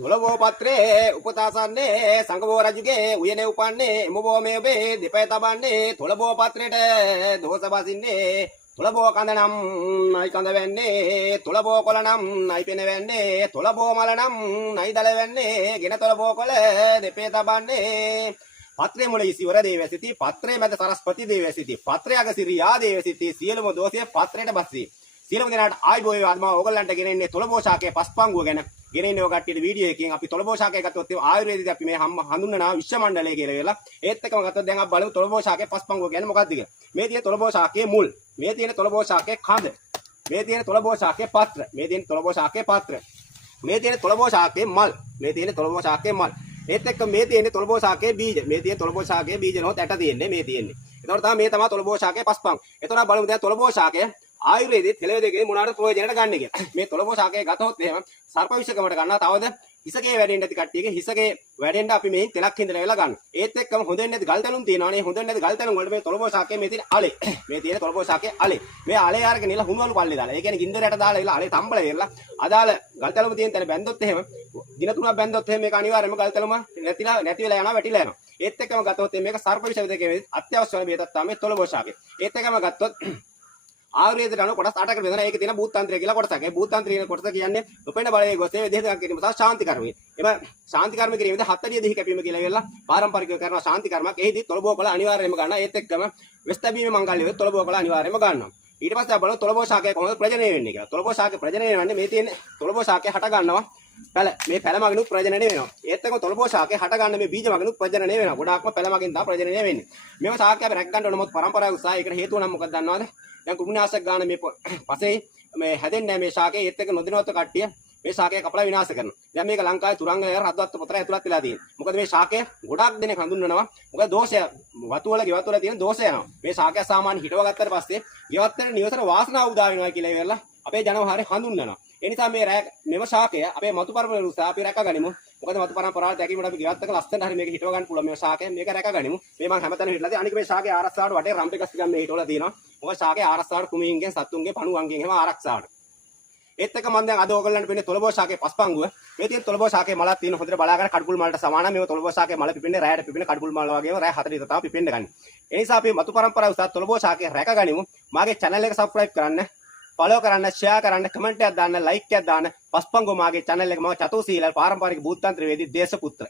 තුලබෝ පත්‍රේ උපතාසන්නේ සංගබෝ රජුගේ උයනේ උපන්නේ එමුබෝ මේ ඔබේ දෙපය තබන්නේ තුලබෝ පත්‍රයට දෝෂ බසින්නේ තුලබෝ කඳනම් නයි කඳ වෙන්නේ තුලබෝ කොළනම් නයි පෙන වෙන්නේ තුලබෝ මලනම් නයි දල වෙන්නේ ගෙන තුලබෝ කොළ දෙපය තබන්නේ පත්‍රේ මුල ඉසිවර දේවසිති පත්‍රේ මැද සරස්පති දේවසිති පත්‍රයක සිරියා දේවසිති සියලුම දෝෂය පත්‍රයට බස්සී සියලුම දෙනාට ආයිබෝයි ආත්මා ඕගලන්ට ගෙනෙන්නේ තුලබෝ ශාකයේ පස්පංගුව ගැන ගෙනෙන්නේ ඔය කට්ටියට වීඩියෝ එකකින් අපි තුලබෝ ශාකය ගත්තොත් ආයුර්වේදයේ අපි මේ හඳුන්වනවා විශ්ව මණ්ඩලය කියලා වෙලා ඒත් එක්කම ගත්තොත් දැන් අපි බලමු තුලබෝ ශාකයේ පස්පංගුව කියන්නේ මොකක්ද කියලා මේ තියෙන තුලබෝ ශාකයේ මුල් මේ තියෙන තුලබෝ ශාකයේ කඳ මේ තියෙන තුලබෝ ශාකයේ පත්‍ර මේ තියෙන තුලබෝ ශාකයේ පත්‍ර මේ තියෙන තුලබෝ ශාකයේ මල් මේ තියෙන තුලබෝ ශාකයේ මල් ඒත් එක්ක මේ තියෙන තුලබෝ ශාකයේ බීජ මේ තියෙන තුලබෝ ශාකයේ බීජ නොත් ඇට තියෙන්නේ මේ තියෙන්නේ ඒතකොට තමයි මේ තමයි තුලබෝ ශාකයේ පස්පංග ඒතකොට බලමු දැන් තුලබෝ ශාකය ආයුර්වේදයේ තෙලවේදයේ මොනවාට ප්‍රයෝජනට ගන්න කියලා. මේ තුලබෝ ශාකය ගතොත් එහෙම සර්ප විෂකමට ගන්නවා. තවද හිසකේ වැඩෙන්න ඇති කට්ටියගේ හිසකේ වැඩෙන්න අපි මෙහින් තෙලක් හින්දලා වෙලා ගන්න. ඒත් එක්කම හොඳ වෙන්නේ නැති ගල් තැලුම් තියෙනවානේ. හොඳ වෙන්නේ නැති ගල් තැලුම් වලට මේ තුලබෝ ශාකයේ මේ තියෙන අලේ. මේ තියෙන තුලබෝ ශාකයේ අලේ. මේ අලේ අරගෙන ඉල හුණුවලු පල්ලේ දාලා. ඒ කියන්නේ ගින්දරයට දාලා ඉල අලේ තම්බල වෙරලා අදාළ ගල් තැලුම තියෙන තැන බැන්දොත් එහෙම දින 3ක් බැන්දොත් එහෙම මේක අනිවාර්යයෙන්ම ගල් තැලුම නැති වෙලා යනවා වැටිලා යනවා. ඒත් එක්කම ගත්තොත් මේක සර්ප විෂකයේ අත්‍යවශ්‍ය වෙන බේතක් තමයි තුලබෝ ශාකය. ඒත් එක්කම ගත්තොත් ආයුර්වේදයට අනුව කොටස් 8කට බෙදෙනවා. ඒකේ තියෙන භූතන්ත්‍රය කියලා කොටසක්. ඒ භූතන්ත්‍රය කියන කොටස කියන්නේ උපෙන්න බලයේ ගොසේ විදේහයක් කිරීම සහ ශාන්ති කර්මය. එම ශාන්ති කර්ම කිරීමේදී හත්තරිය දෙහි කැපීම කියලා වෙලා පාරම්පරිකව කරන ශාන්ති කර්මයක්. එහිදී තුලබෝ කොළ අනිවාර්යයෙන්ම ගන්නවා. ඒත් එක්කම වෙස්තබීමේ මංගල්‍යයේ තුලබෝ කොළ අනිවාර්යයෙන්ම ගන්නවා. ඊට පස්සේ අපි බලමු තුලබෝ ශාකය කොහොමද ප්‍රජනනය වෙන්නේ කියලා. තුලබෝ ශාකය ප්‍රජනනය වෙන්නේ මේ තියෙන තුලබෝ ශාකය හට ගන්නවා. පැල මේ පැල මගිනුත් ප්‍රජනනය වෙනවා. ඒත් එක්කම තුලබෝ ශාකය හට ගන්න මේ බීජ මගිනුත් ප්‍රජනනය වෙනවා. ගොඩාක්ම පැල මගින් තමයි ප්‍රජනනය වෙන්නේ. මේව ශාකය අපි රැක ගන්න ඕන මොකද පරම්පරාවේ උත්සාහයකට හේතුව නම් මොකක්ද දන්නවද? දැන් කුමුණාසක් ගන්න මේ පසේ මේ හැදෙන්නේ මේ ශාකයේ ඒත් එක නොදිනවත්ව කට්ටිය මේ ශාකය කපලා විනාශ කරනවා. දැන් මේක ලංකාවේ තුරංගලේ රද්දවත් පොතර ඇතුළත් වෙලා තියෙනවා. මොකද මේ ශාකය ගොඩක් දෙනෙක් හඳුන්වනවා. මොකද දෝෂය වතු වල ගෙවත් වල තියෙන දෝෂය යනවා. මේ ශාකය සාමාන්‍ය හිටව ගත්තට පස්සේ ගෙවත් වෙන නිවසට වාසනාව උදා වෙනවා කියලා ඉවරලා අපේ ජනවහරේ හඳුන්වනවා. ඒ නිසා මෙව ශාකය අපේ මතු පරපුර උසා අපි රැකගනිමු. මොකද මතු පරම්පරාවට දැකීමට අපි ගෙවත් එක ලස්සනට හරි මේක හිටව ගන්න පුළුවන් මේ ශාකය මේක රැකගනිමු. මේ මම හැමතැනම හිටලා තියෙන අනික මේ ශාකයේ ආරක්ෂාවට වටේ රම්පෙකස් ටිකක් මේ හිටවලා තියෙනවා. මොකද ශාකයේ ආරක්ෂාවට කුමීන්ගෙන් සත්තුන්ගේ පණුවන්ගෙන් එහෙම ආරක්ෂාවට. ඒත් එක මම දැන් අද ඕගොල්ලන්ට පෙන්නේ තුලබෝ ශාකයේ පස්පංගුව. මේ තියෙන තුලබෝ ශාකයේ මලක් තියෙන හොඳට බලාගෙන කඩුපුල් මලට සමානයි. මේව තුලබෝ ශාකයේ මල පිපෙන්නේ රැයට පිපෙන කඩුපුල් මල වගේම රැය 4 ට තමයි පිපෙන්න ගන්නේ. ඒ නිසා අපි මතු පරම්පරාව උසස් තුලබෝ ශාකයේ රැකගනිමු. මාගේ channel එක subscribe කරන්න, follow කරන්න, share කරන්න, comment එකක් දාන්න, like එකක් දාන්න. පස්පංගුව මාගේ channel එක මම චතුසීල පාරම්පරික භූතන්ත්‍ර වේදී දේශපුත්‍ර